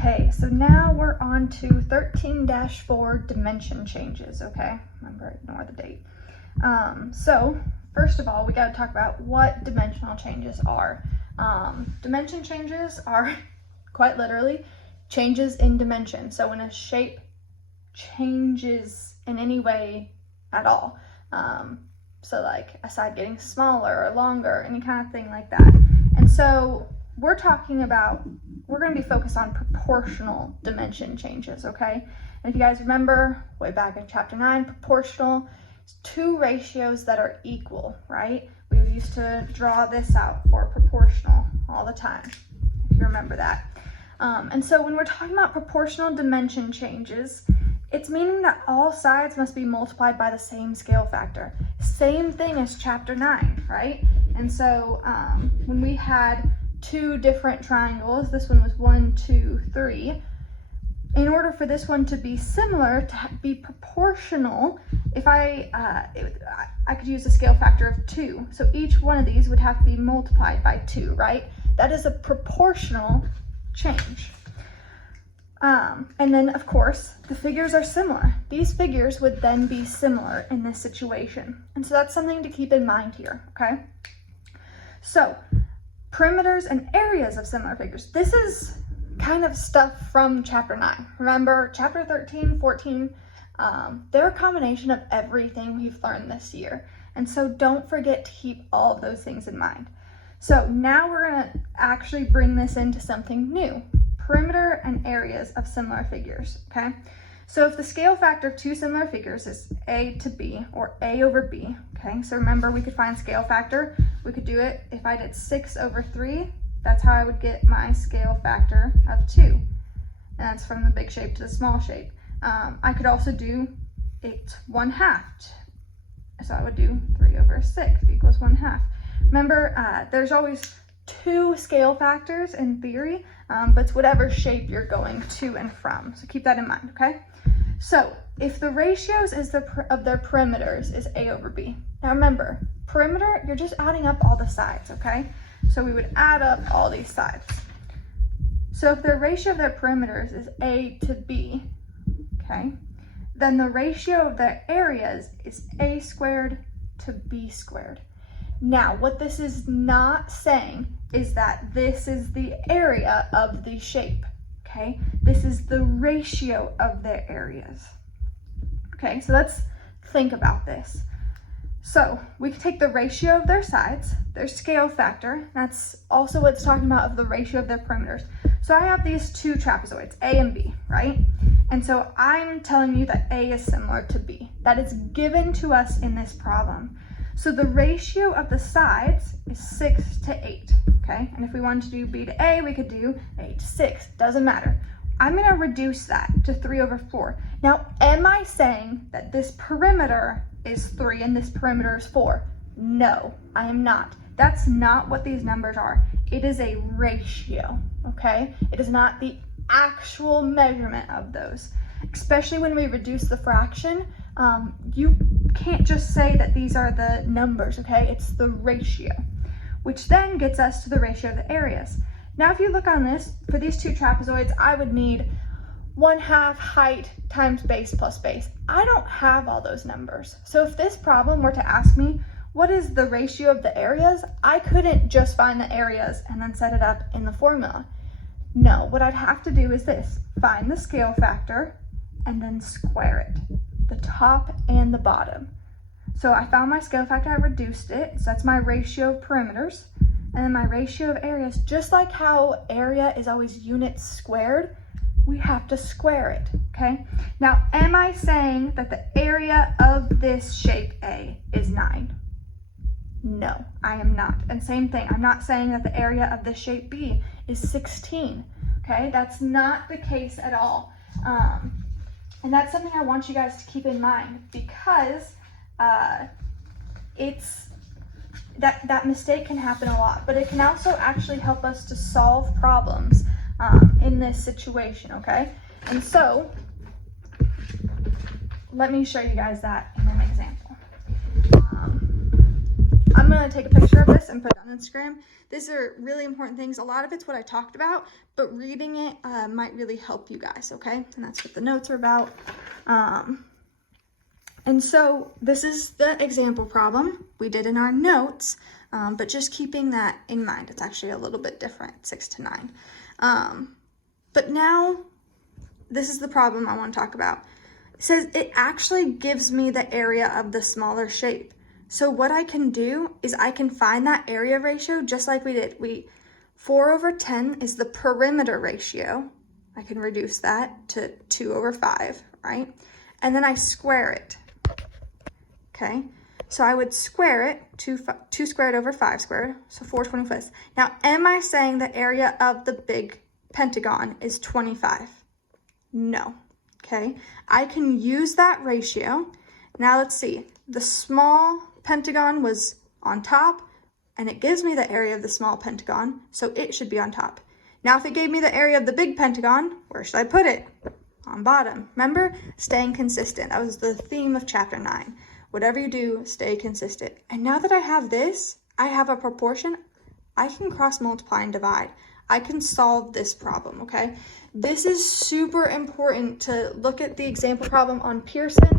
Okay, so now we're on to 13-4 dimension changes, okay? Remember, ignore the date. So first of all, we got to talk about what dimensional changes are. Dimension changes are quite literally changes in dimension. So when a shape changes in any way at all, so like a side getting smaller or longer, any kind of thing like that. And so we're going to be focused on proportional dimension changes, okay? And if you guys remember way back in chapter 9, proportional is two ratios that are equal, right? We used to draw this out for proportional all the time, if you remember that. And so when we're talking about proportional dimension changes, it's meaning that all sides must be multiplied by the same scale factor. Same thing as chapter 9, right? And so when we had two different triangles, this one was 1, 2, 3. In order for this one to be similar, to be proportional, if I could use a scale factor of 2. So each one of these would have to be multiplied by 2, right? That is a proportional change. And then, of course, the figures are similar. These figures would then be similar in this situation. And so that's something to keep in mind here, okay? So, perimeters and areas of similar figures. This is kind of stuff from chapter 9. Remember, chapter 13, 14, they're a combination of everything we've learned this year. And so don't forget to keep all of those things in mind. So now we're going to actually bring this into something new. Perimeter and areas of similar figures, okay? So if the scale factor of two similar figures is A to B, or A over B, okay? So remember, we could find scale factor. We could do it if I did 6 over 3. That's how I would get my scale factor of 2. And that's from the big shape to the small shape. I could also do it 1/2. So I would do 3 over 6 equals 1/2. Remember, there's always two scale factors in theory, but it's whatever shape you're going to and from. So keep that in mind, okay? So if the ratios of their perimeters is A over B. Now remember, perimeter, you're just adding up all the sides, okay? So we would add up all these sides. So if the ratio of their perimeters is A to B, okay, then the ratio of their areas is A squared to B squared. Now, what this is not saying is that this is the area of the shape, okay? This is the ratio of their areas. Okay, so let's think about this. So we can take the ratio of their sides, their scale factor. That's also what's talking about of the ratio of their perimeters. So I have these two trapezoids, A and B, right? And so I'm telling you that A is similar to B. That is given to us in this problem. So the ratio of the sides is 6 to 8, okay? And if we wanted to do B to A, we could do 8 to 6, doesn't matter. I'm gonna reduce that to 3 over 4. Now, am I saying that this perimeter is 3 and this perimeter is 4? No, I am not. That's not what these numbers are. It is a ratio, okay? It is not the actual measurement of those. Especially when we reduce the fraction, you can't just say that these are the numbers, okay? It's the ratio, which then gets us to the ratio of the areas. Now, if you look on this, for these two trapezoids, I would need 1/2 height times base plus base. I don't have all those numbers. So if this problem were to ask me, what is the ratio of the areas? I couldn't just find the areas and then set it up in the formula. No, what I'd have to do is this, find the scale factor and then square it, the top and the bottom. So I found my scale factor, I reduced it, so that's my ratio of perimeters, and then my ratio of areas, just like how area is always units squared, we have to square it, okay? Now, am I saying that the area of this shape A is 9? No, I am not. And same thing, I'm not saying that the area of this shape B is 16, okay? That's not the case at all. And that's something I want you guys to keep in mind, because that mistake can happen a lot, but it can also actually help us to solve problems in this situation, okay? And so let me show you guys that in an example. I'm going to take a picture of this and put it on Instagram. These are really important things. A lot of it's what I talked about, but reading it might really help you guys, okay? And that's what the notes are about. And so this is the example problem we did in our notes, but just keeping that in mind. It's actually a little bit different, 6 to 9. But now this is the problem I want to talk about. It says it actually gives me the area of the smaller shape. So what I can do is I can find that area ratio just like we did. 4/10 is the perimeter ratio. I can reduce that to 2/5, right? And then I square it, okay? So I would square it, 2 squared over 5 squared, so 4/25. Now, am I saying the area of the big pentagon is 25? No, okay? I can use that ratio. Now let's see, the small pentagon was on top, and it gives me the area of the small pentagon, so it should be on top. Now, if it gave me the area of the big pentagon, where should I put it? On bottom. Remember, staying consistent. That was the theme of chapter 9. Whatever you do, stay consistent. And now that I have this, I have a proportion, I can cross multiply and divide. I can solve this problem, okay? This is super important to look at the example problem on Pearson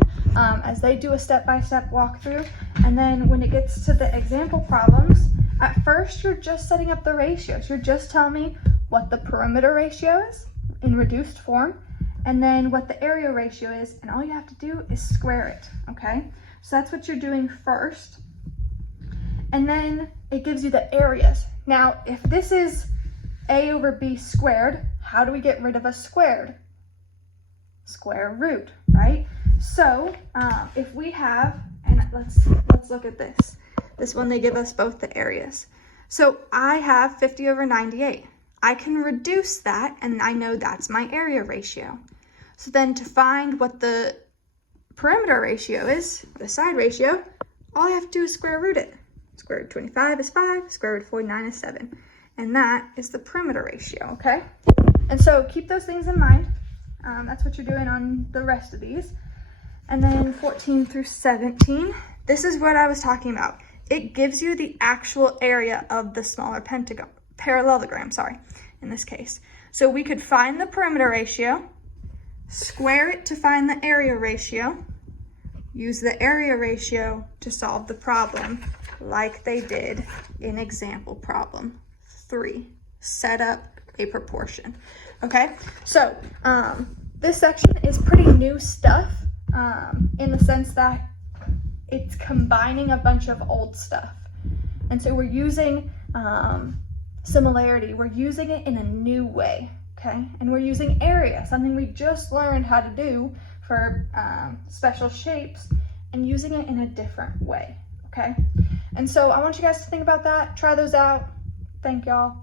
as they do a step-by-step walkthrough. And then when it gets to the example problems, at first you're just setting up the ratios. You're just telling me what the perimeter ratio is in reduced form, and then what the area ratio is, and all you have to do is square it, okay? So that's what you're doing first. And then it gives you the areas. Now, if this is a/b squared, how do we get rid of a squared? Square root, right? So if we have, and let's look at this. This one, they give us both the areas. So I have 50/98. I can reduce that, and I know that's my area ratio. So then to find what the perimeter ratio is, the side ratio, all I have to do is square root it. Square root of 25 is 5, square root of 49 is 7. And that is the perimeter ratio, okay? And so keep those things in mind. That's what you're doing on the rest of these. And then 14 through 17, this is what I was talking about. It gives you the actual area of the smaller pentagon, parallelogram, sorry, in this case. So we could find the perimeter ratio, square it to find the area ratio, use the area ratio to solve the problem like they did in example problem 3. Set up a proportion. Okay, so this section is pretty new stuff in the sense that it's combining a bunch of old stuff. And so we're using similarity, we're using it in a new way, okay? And we're using area, something we just learned how to do for special shapes, and using it in a different way, okay? And so I want you guys to think about that, try those out. Thank y'all.